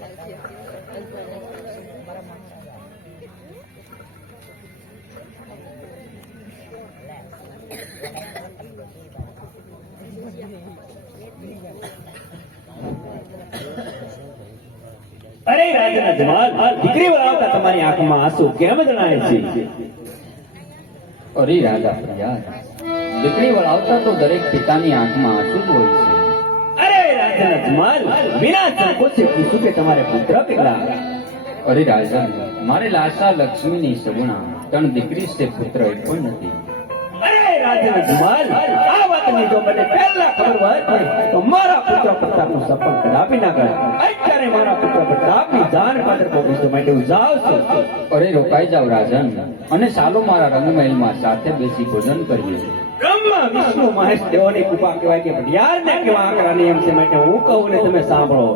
અરે રાજના જમાલ, દીકરી વળાવતા તમારી આંખમાં આંસુ કેમ જણાય છે? અરે રાજા પ્રયાગ, દીકરી વળાવતા તો દરેક પિતાની આંખમાં આંસુ જ હોય છે. અરે રાજના જમાલ, વિના સંકોચે પૂછું કે તમારે પુત્ર કેટલા? અરે રાજા, મારે લાશા લક્ષ્મીની સગુણા ત્રણ દીકરી છે, પુત્ર એક પણ નથી. અરે રાજના જમાલ, આ વાતની જો મને પહેલા ખબર હોય તો મારા પુત્ર પ્રતાપનું સપન કદાપી ના કરે. અત્યારે મારા પુત્ર પ્રતાપની જાન પાત્ર પોકીસ માટે હું જાઉં છું. અરે રોકાઈ જાવ રાજન, અને ચાલો મારા રંગમહેલમાં સાથે બેસી ભોજન કરીએ. બ્રહ્મા વિષ્ણુ મહેશ દેવોની કૃપા કહેવાય કે ભટિયારને કેવા આકરા નિયમ છે, માટે હું કહું ને તમે સાંભળો.